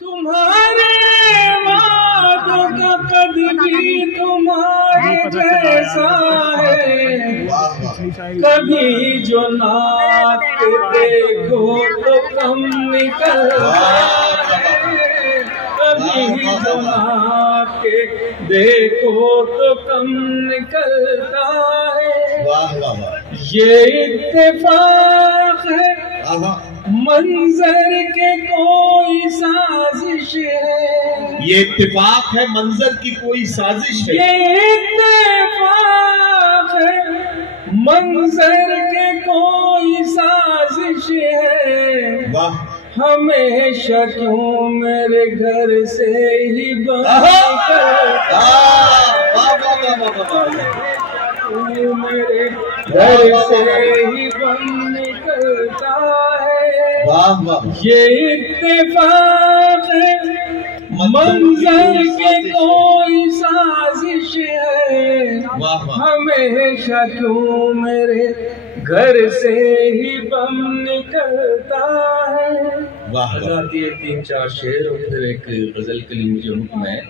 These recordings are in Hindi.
तुम्हारे वादों का कभी तुम्हारे जैसा है, कभी जो नाक देखो तो कम निकलता है, कभी जो नाक देखो तो कम निकलता है। ये इत्तेफाक है मंजर के कोई साजिश है, ये इत्तेफाक है मंजर की कोई साजिश है, ये इत्तेफाक है मंजर के कोई साजिश है। वाह हमेशा क्यों मेरे घर से ही बंद मेरे घर से ही बंद निकलता है। वाह वाह ये इत्तेफाक है मंजर के कोई साजिश है, वाह वाह हमेशा क्यों मेरे घर से ही बम निकलता है। वाह आजादी 3-4 शेर और फिर एक गजल के लिए मुझे हुक्म है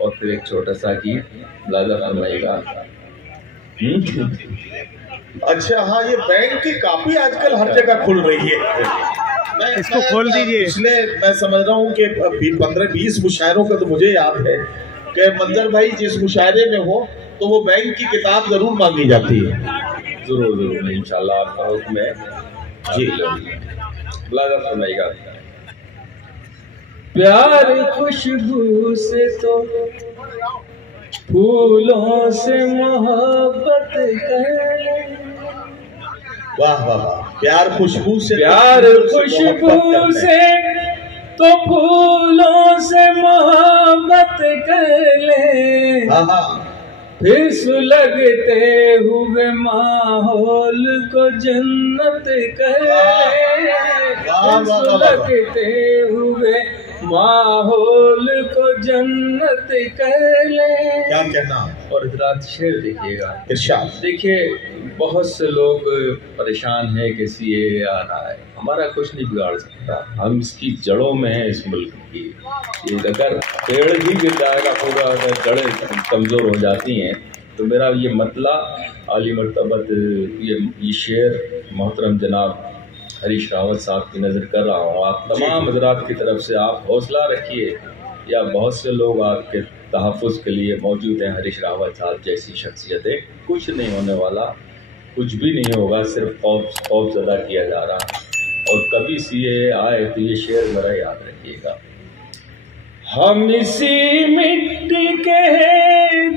और फिर एक छोटा सा गीत लादा फरमाएगा। अच्छा हाँ, ये बैंक की कापी आजकल हर जगह खुल रही है। इसको खोल दीजिए। पिछले मैं समझ रहा हूँ कि 15-20 मुशायरों का तो मुझे याद है कि मंजर भाई जिस मुशायरे में हो तो वो बैंक की किताब जरूर मांगी जाती है। जरूर जरूर इंशाल्लाह आपका हुक्म है जी। लादा फरमाएगा। प्यार खुशबू से तो फूलों से मोहब्बत कर, वाह वाह वाह, प्यार खुशबू से, प्यार खुशबू से तो फूलों से मोहब्बत कर ले, फिर सुलगते हुए माहौल को जन्नत कर ले, फिर सुलगते हुए माहौल को जन्नत कर ले। क्या कहना। और इधर शेर देखिएगा, इरशाद। देखिए बहुत से लोग परेशान हैं कि सीए आ रहा है, हमारा कुछ नहीं बिगाड़ सकता, हम इसकी जड़ों में हैं इस मुल्क की। ये अगर पेड़ ही गिर जाएगा पूरा, अगर जड़ें कमज़ोर हो जाती हैं तो मेरा ये मतला आली मर्तबत ये शेर मोहतरम जनाब हरीश रावत साहब की नज़र कर रहा हूँ। आप तमाम हज़रात की तरफ से आप हौसला रखिए, या बहुत से लोग आपके तहफ़्फ़ुज़ के लिए मौजूद हैं। हरीश रावत साहब जैसी शख्सियतें, कुछ नहीं होने वाला, कुछ भी नहीं होगा, सिर्फ खौफ ज़दा किया जा रहा है। और कभी सीए आए तो ये शेर ज़रा याद रखिएगा। हम इसी मिट्टी के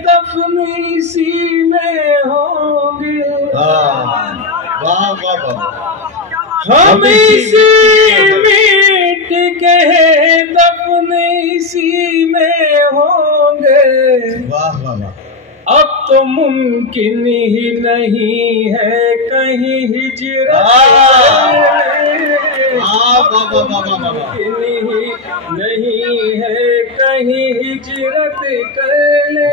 दफन इसी में होंगे, वाह वाह वाह, हम इसी मिट्टी के दफन इसी में होंगे। वाह वाह वाह, अब तो मुमकिन ही नहीं है कहीं हिजरत, मुमकिन ही नहीं है कहीं हिजरत कर ले।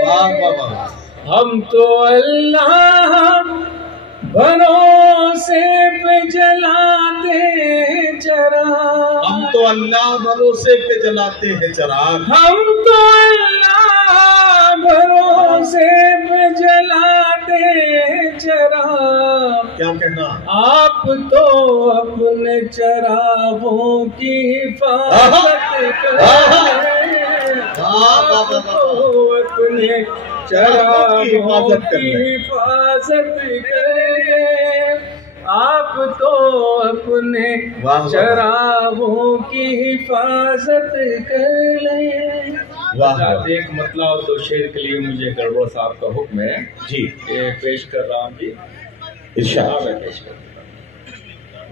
हम तो अल्लाह भरोसे पे जलाते हैं चराग, हम तो अल्लाह भरोसे पे जलाते हैं चराग, हम तो अल्लाह भरोसे पे जलाते हैं चराग। क्या कहना। आप तो अपने चरागों की हिफाजत करें, आप तो अपने चरागों की हिफाजत करें, आप तो अपने चरागों की हिफाजत करें। एक मतलब तो शेर के लिए मुझे गड़बड़ साहब का हुक्म है जी, ये पेश कर रहा हूँ जी। इरशाद। मैं पेश कर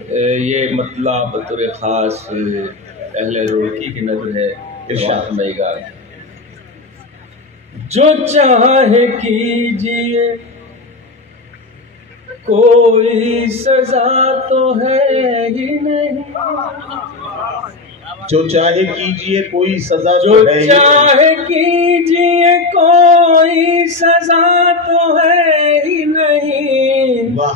ये मतलब बतौर खास अहले रुड़की की नजर है। इरशाद मेगा जो चाहे कीजिए कोई सजा तो है ही नहीं, जो चाहे कीजिए कोई सजा जो चाहे कीजिए कोई सजा तो है ही नहीं। वाह।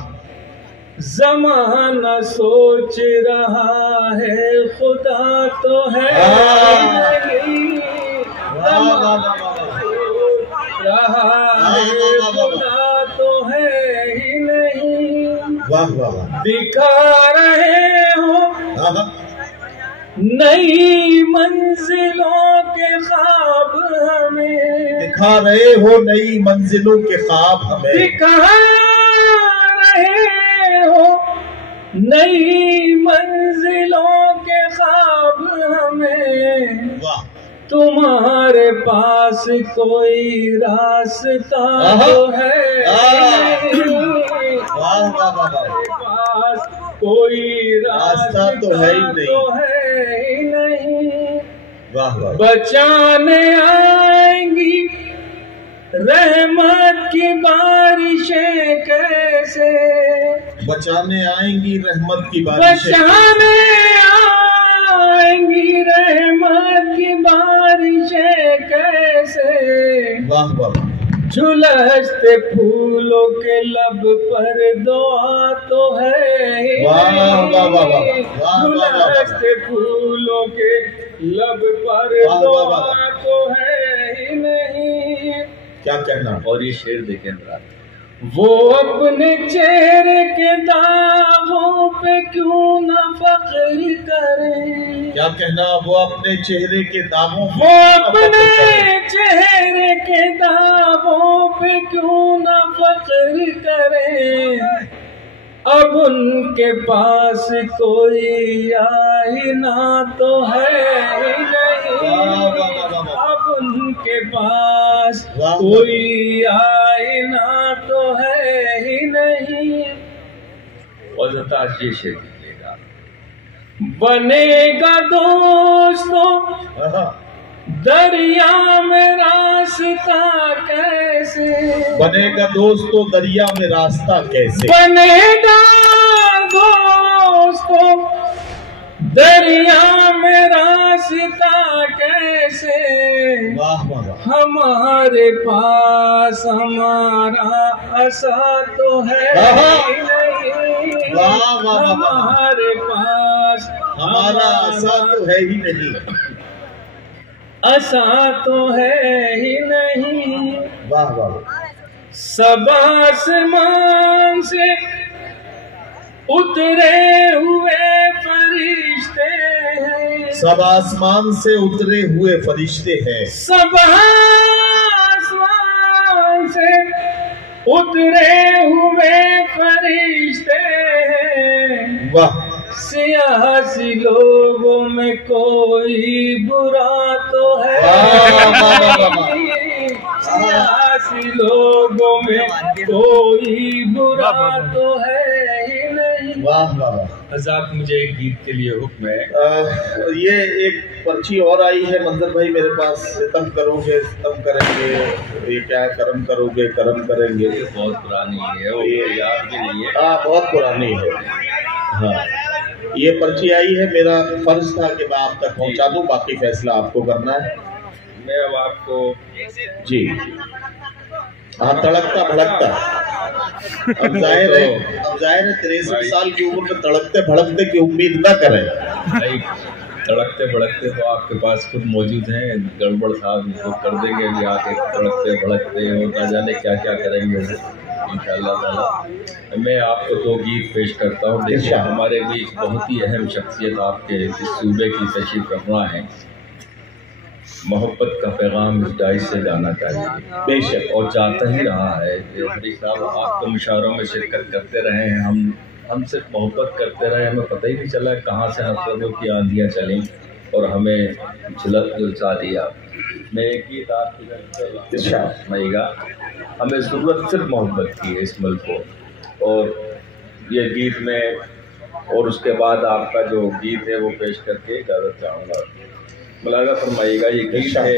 ज़माना सोच रहा है खुदा तो है नहीं, ज़माना सोच रहा है खुदा तो है ही नहीं। वाह वाह, दिखा रहे हो नई मंजिलों के ख्वाब हमें, दिखा रहे हो नई मंजिलों के ख्वाब हमें, दिखा रहे हो नई मंजिलों के ख्वाब हमें। वाह, तुम्हारे पास कोई रास्ता तो है वाह वाह वाह, पास कोई रास्ता तो है ही नहीं। तो है ही नहीं। वाह वाह, बचाने आएंगी रहमत की बारिशें कैसे, बचाने आएंगी रहमत की बारिशें, बचाने आएंगी रहमत की बारिशें कैसे। वाह वाह, झुलसते फूलों के लब पर दुआ तो है ही वाह नहीं। वाह वाह वाह, झुलसते फूलों के लब पर वाह, दुआ वाह, वाह। तो है ही नहीं। क्या कहना। और ये शेर देखें जरा, वो अपने चेहरे के दागों पे क्यों न फख्र करें, क्या कहना, वो अपने चेहरे के दागों पे वो अपने चेहरे के दागों पे क्यों न फख्र करें। अब उनके पास कोई आईना तो है ही नहीं, अब उनके पास कोई आईना तो है ही नहीं। और ये शेर कीजिएगा, बनेगा दोस्तों दरिया में रास्ता कैसे, बनेगा दोस्तों दरिया में रास्ता कैसे, बनेगा दोस्तों दरिया में रास्ता कैसे। वाह वाह वाह, हमारे पास हमारा आशा तो है ही नहीं, वाह वाह वाह, हमारे पास हमारा आशा तो है ही नहीं, आशा तो है ही नहीं। वाह वाह, सब आसमान से उतरे हुए फरिश्ते हैं, सब आसमान से उतरे हुए फरिश्ते हैं, सब आसमान से उतरे हुए फरिश्ते हैं। वाह, सियासी लोगों में कोई बुरा तो है नहीं, सियासी लोगों में कोई बुरा तो है ही नहीं। वाह वाह वाह। हज़रात, मुझे एक गीत के लिए हुक्म है। ये एक पर्ची और आई है मंजर भाई मेरे पास, सितम करोगे सितम करेंगे, ये क्या है, करम करोगे करम करेंगे। ये बहुत पुरानी है और ये याद भी नहीं है। हाँ, बहुत पुरानी है। हाँ, ये पर्ची आई है, मेरा फर्ज था कि मैं आप तक पहुंचा दूं, बाकी फैसला आपको करना है। मैं अब आपको जी हाँ, तड़कता भड़कता, अब जाहिर है 63 साल की उम्र में तड़कते भड़कते की उम्मीद न करें भाई। तड़कते भड़कते तो आपके पास खुद मौजूद हैं, गड़बड़ साहब वो कर देंगे अभी आके, तड़कते भड़कते और न जाने क्या क्या करेंगे इंशाअल्लाह ताला। मैं आपको 2 गीत पेश करता हूँ। देखिए, हमारे बीच बहुत ही अहम शख्सियत आपके इस सूबे की तशरीफ रखना है। मोहब्बत का पैगाम इस डाइस से जाना चाहिए बेशक, और जाता ही रहा है। हरी साहब, आप तो मुशावरों में शिरकत करते रहे हैं, हम सिर्फ मोहब्बत करते रहे, हमें पता ही नहीं चला कहाँ से नफरतों की आंधियाँ चली और हमें झुलसा दिया। मैं एक गीत आपकी सुनाइएगा। हमें ज़रूरत सिर्फ मोहब्बत की है इस मुल्क को, और ये गीत में, और उसके बाद आपका जो गीत है वो पेश करके इजाज़त चाहूँगा। मुलाज़ा फरमाइएगा, ये गीत है।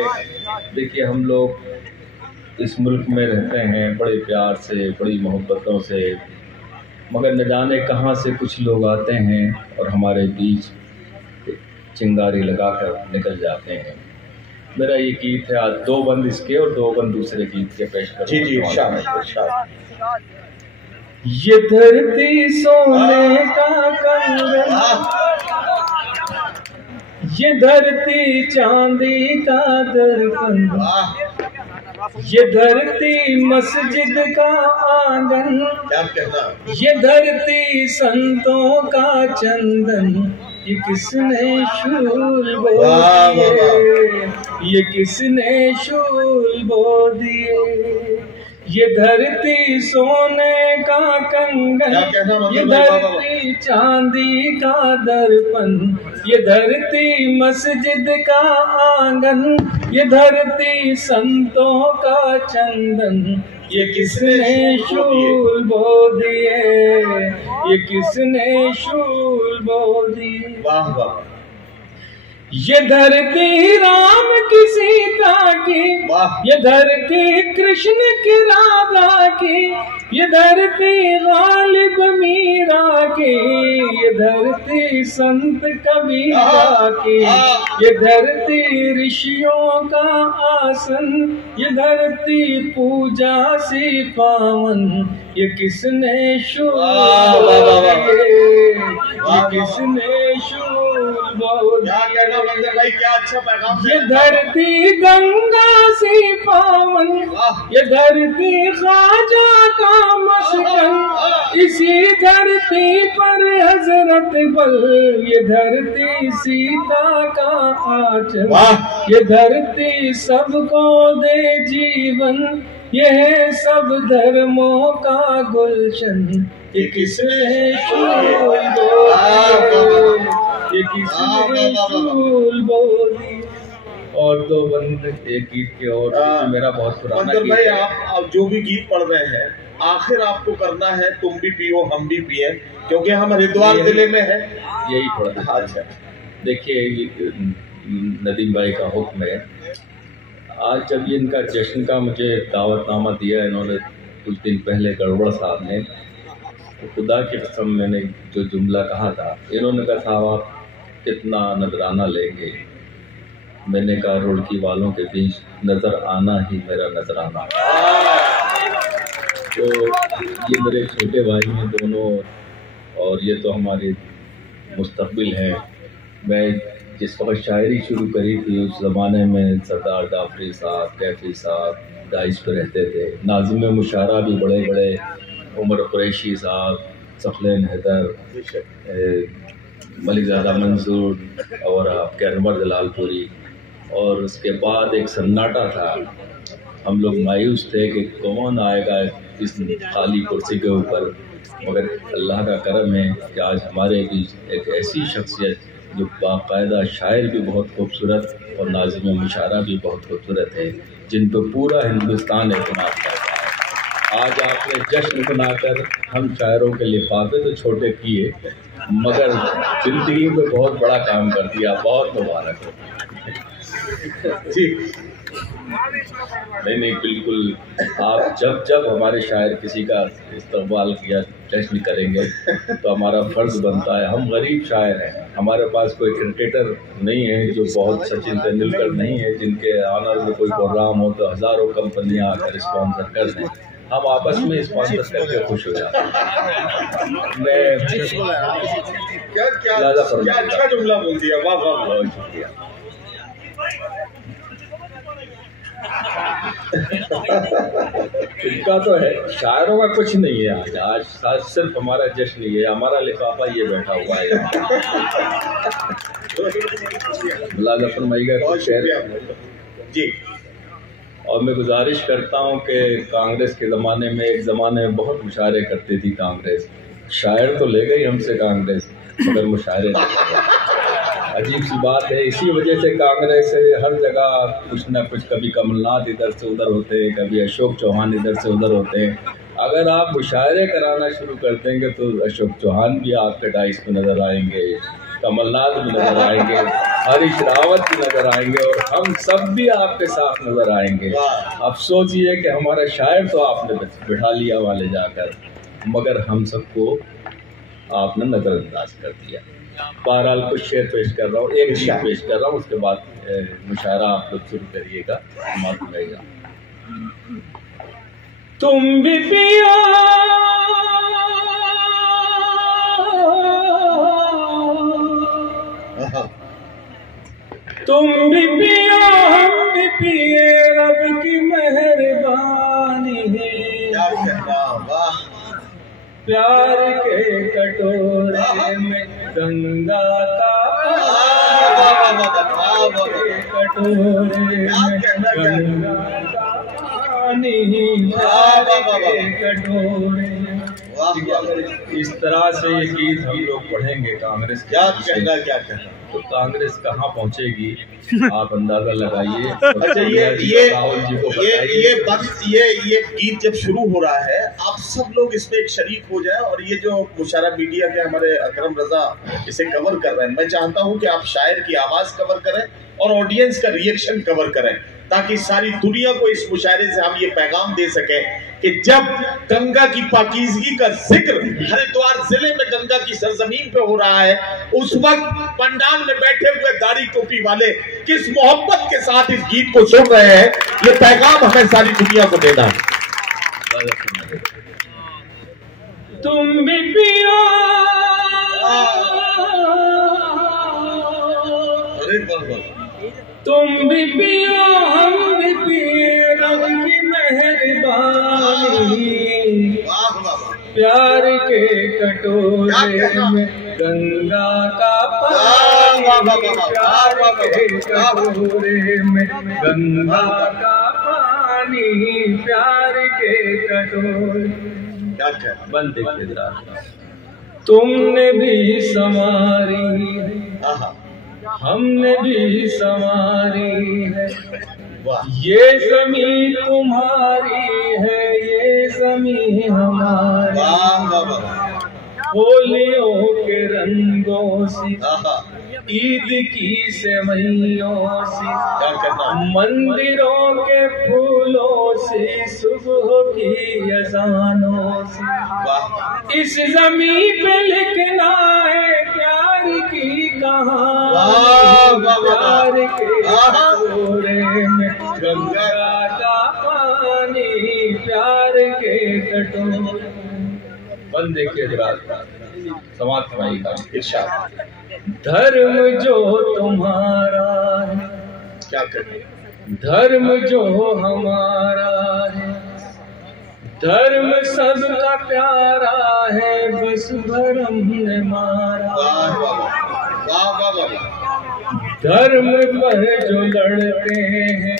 देखिए, हम लोग इस मुल्क में रहते हैं बड़े प्यार से, बड़ी मोहब्बतों से, मगर न जाने कहाँ से कुछ लोग आते हैं और हमारे बीच चिंगारी लगाकर निकल जाते हैं। मेरा ये गीत है, आज 2 बंद इसके और 2 बंद दूसरे गीत के पेश कर। जी जी, इरशाद। ये धरती सोने का कंगन, ये धरती चांदी का दर्पण, ये धरती मस्जिद का आंगन, ये धरती संतों का चंदन, ये किसने शूल बो दिए, ये किसने शूल बो दिए। ये धरती सोने का कंगन, ये धरती चांदी का दर्पण, ये धरती मस्जिद का आंगन, ये धरती संतों का चंदन, ये किसने शूल बो दिए, ये किसने शूल बो दिए। वाह वाह। ये धरती राम की सीता की, ये धरती कृष्ण की राधा की, ये धरती गालिब मीरा की, ये धरती संत कबीरा की, ये धरती ऋषियों का आसन, ये धरती पूजा से पावन, ये किसने शूल बो दिए, ये किसने शूल बो दिए। भाई क्या अच्छा पैगाम। ये धरती गंगा से पावन, ये धरती ख्वाजा का मस्कन, इसी धरती पर हजरत बल, ये धरती सीता का आंचल, ये धरती सबको दे जीवन, ये है सब धर्मों का गुलशन, ये किसने शूल बो दिए, ये किसने शूल बो दिए। और दो बंद एक गीत के और मेरा बहुत पुराना गीत भाई है। आप जो भी गीत पढ़ रहे हैं आखिर आपको करना है तुम भी पियो हम भी पिए, क्योंकि हम हरिद्वार जिले में है। यही पढ़ना। अच्छा देखिए नदीम भाई का हुक्म है। आज जब ये इनका जश्न का मुझे दावतनामा दिया इन्होंने कुछ दिन पहले गड़बड़ साहब ने, तो खुदा की कसम मैंने जो जुमला कहा था, इन्होंने कहा साहब आप कितना नजराना लेंगे। मैंने कहा रुड़की वालों के बीच नजर आना ही मेरा नजराना। तो ये मेरे छोटे भाई हैं दोनों, और ये तो हमारे मुस्तकबिल हैं। मैं जिस वक्त शायरी शुरू करी थी उस ज़माने में सरदार जाफरी साहब, कैफी साहब दाइश पे रहते थे। नाज़िम मुशारा भी बड़े बड़े, उमर कुरैशी साहब, सफलेन हैदर, मलिकज़ादा मंसूर और आपके अनवर जलालपुरी। और उसके बाद एक सन्नाटा था। हम लोग मायूस थे कि कौन आएगा इस खाली कुर्सी के ऊपर, मगर अल्लाह का करम है कि आज हमारे बीच एक ऐसी शख्सियत जो बाकायदा शायर भी बहुत खूबसूरत और नाज़िम मुशारा भी बहुत खूबसूरत है, जिन पर पूरा हिंदुस्तान एतमाद करता है। आज आपने जश्न मनाकर हम शायरों के लिफाफे तो छोटे किए, मगर ज़िंदगी में बहुत बड़ा काम कर दिया। बहुत मुबारक हो जी। नहीं बिल्कुल। आप जब जब हमारे शायर किसी का इस्तकबाल या जश्न करेंगे तो हमारा फ़र्ज़ बनता है। हम गरीब शायर हैं, हमारे पास कोई क्रिकेटर नहीं है जो बहुत सचिन तेंदुलकर नहीं है जिनके ऑनर में कोई प्रोग्राम हो तो हज़ारों कंपनियां आकर स्पॉन्सर कर दें। हम आपस में स्पॉन्सर करके खुश हो जाते हैं। मैं क्या अच्छा जुमला बोल दिया। वाह वाह, बहुत शुक्रिया। इनका तो है, शायरों का कुछ नहीं है। आज सिर्फ हमारा जश्न ही है। हमारा लिफाफा ये बैठा हुआ है। मुलाज़ा फरमाइएगा कुछ शेर जी। और मैं गुजारिश करता हूँ कि कांग्रेस के ज़माने में, एक ज़माने में बहुत मुशायरे करती थी कांग्रेस। शायर तो ले गई हमसे कांग्रेस, मगर मुशायरे नहीं। अजीब सी बात है। इसी वजह से कांग्रेस हर जगह कुछ ना कुछ, कभी कमलनाथ इधर से उधर होते हैं, कभी अशोक चौहान इधर से उधर होते हैं। अगर आप मुशायरे कराना शुरू कर देंगे तो अशोक चौहान भी आपके डाइस में नज़र आएंगे, कमलनाथ भी नज़र आएंगे, हरीश रावत भी नज़र आएंगे, और हम सब भी आपके साथ नज़र आएंगे। अफसोस ये है कि हमारा शायर तो आपने बिठा लिया वाले जाकर, मगर हम सबको आपने नज़रअंदाज कर दिया। बहरहाल कुछ शेर पेश कर रहा हूँ, एक गीत पेश कर रहा हूँ, उसके बाद मुशायरा आप लोग शुरू करिएगा। मालूम रहेगा। तुम भी पियो तुम भी पियो हम भी पिए, रब की मेहरबानी है। क्या कहना, वाह। प्यार के कटोरे में गंगा का कटोरे में गंगा का पानी, प्यार के कटोरे। इस तरह से ये गीत हम लोग पढ़ेंगे कांग्रेस के। क्या कहना, क्या कहना। तो कांग्रेस कहाँ पहुंचेगी आप अंदाजा लगाइए। अच्छा, ये गीत जब शुरू हो रहा है, आप सब लोग इसमें एक शरीक हो जाए, और ये जो मुशारा मीडिया के हमारे अकरम रजा इसे कवर कर रहे हैं, मैं चाहता हूं कि आप शायर की आवाज कवर करें और ऑडियंस का रिएक्शन कवर करें, ताकि सारी दुनिया को इस मुशायरे से हम ये पैगाम दे सके कि जब गंगा की पाकीज़गी का जिक्र हरिद्वार जिले में गंगा की सरजमीन पे हो रहा है, उस वक्त पंडाल में बैठे हुए दाढ़ी टोपी वाले किस मोहब्बत के साथ इस गीत को सुन रहे हैं, ये पैगाम हमें सारी दुनिया को देना है। तुम भी पियो, तुम भी पियो हम भी पिए, रब की मेहरबानी। प्यार के कटोरे में गंगा का पानी, प्यार के कटोरे में गंगा का पानी, प्यार के कटोरे। बंद देखिए, तुमने भी संवारी है, हमने भी संवारी है, ये ज़मीं तुम्हारी है, ये ज़मीं हमारी। होलियों के रंगों से, ईद की सेवइयों से, मंदिरों के फूलों से, सुबह की अज़ानों से, इस ज़मीं पे लिखना है प्यार की कहानी। प्यार के कटोरे में गंगा का पानी, प्यार के कटोरे। बंद देखिए जरा, समाज समाई का इरशाद। धर्म जो तुम्हारा है, क्या करें, धर्म जो हमारा है, धर्म सबका प्यारा है, बस भरम ने मारा। धर्म पर जो लड़ते हैं,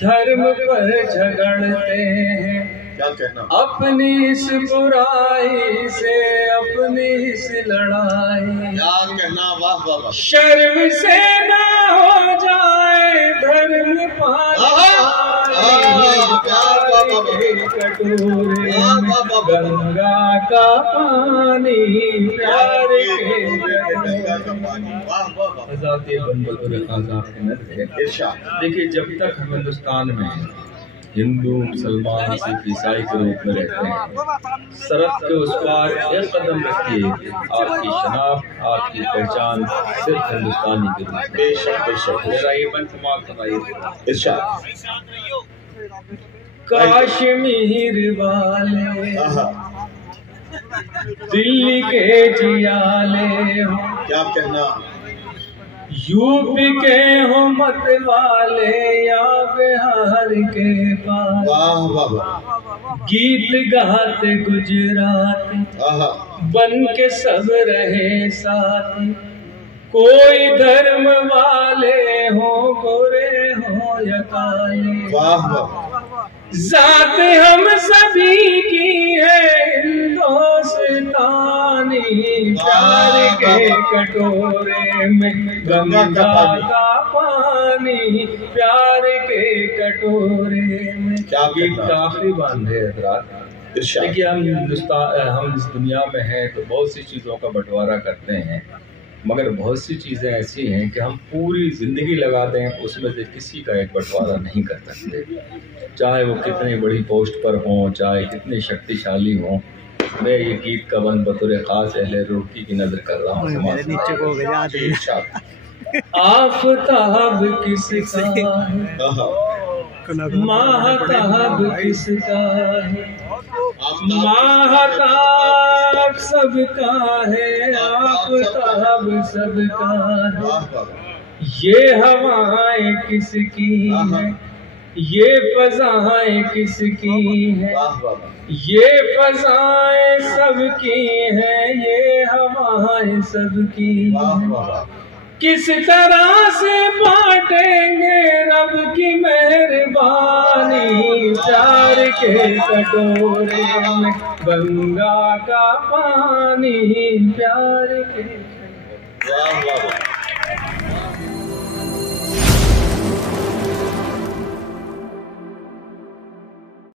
धर्म पर झगड़ते हैं, क्या कहना, अपनी इस बुराई से, अपनी इस लड़ाई। क्या कहना, वाह वाह। शर्म से ना हो जाए धर्म पानी, कटोरे गंगा का पानी, प्यार देखिए, जब तक हम हिंदुस्तान में हिंदू, मुसलमान, सिख, ईसाई के रूप में रहते हैं, सरहद के उस पार एक कदम रखिए, आपकी शनाख्त, आपकी पहचान सिर्फ हिंदुस्तानी के रूप में। बेशक बेशक। मेरा ये मन समाप्त कराइए। इरशाद। कश्मीर वाले, दिल्ली के जियाले हो, क्या कहना, यूपी के हो मत वाले, या बिहार के पास। वाह वाह। गीत गाते गुजरात बन के सब रहे साथी, कोई धर्म वाले हो, गोरे हो या काले। वाह वाह। जात हम सभी की है हिंदुस्तानी, प्यार के कटोरे में गंगा का पानी, प्यार के कटोरे में। क्या आखिरी बात है हज़रात, देखिए हम इस दुनिया में हैं तो बहुत सी चीज़ों का बंटवारा करते हैं, मगर बहुत सी चीज़ें ऐसी हैं कि हम पूरी ज़िंदगी लगा दें, उसमें से किसी का एक बंटवारा नहीं कर सकते, चाहे वो कितनी बड़ी पोस्ट पर हों, चाहे कितने शक्तिशाली हों। मैं ये गीत का बंद बतौर ख़ास अहले रुड़की की नज़र कर रहा हूँ। आफ़ताब किसका है, माहताब किसका है, माहताब सबका है, आफ़ताब सबका है। ये हवाएं किसकी हैं, ये फज़ाएं किसकी हैं, ये फज़ाएं सबकी हैं, ये हवाएं सबकी हैं। किस तरह से बांटेंगे रब की मेहरबानी, प्यार के कटोरे में गंगा का पानी, प्यार के।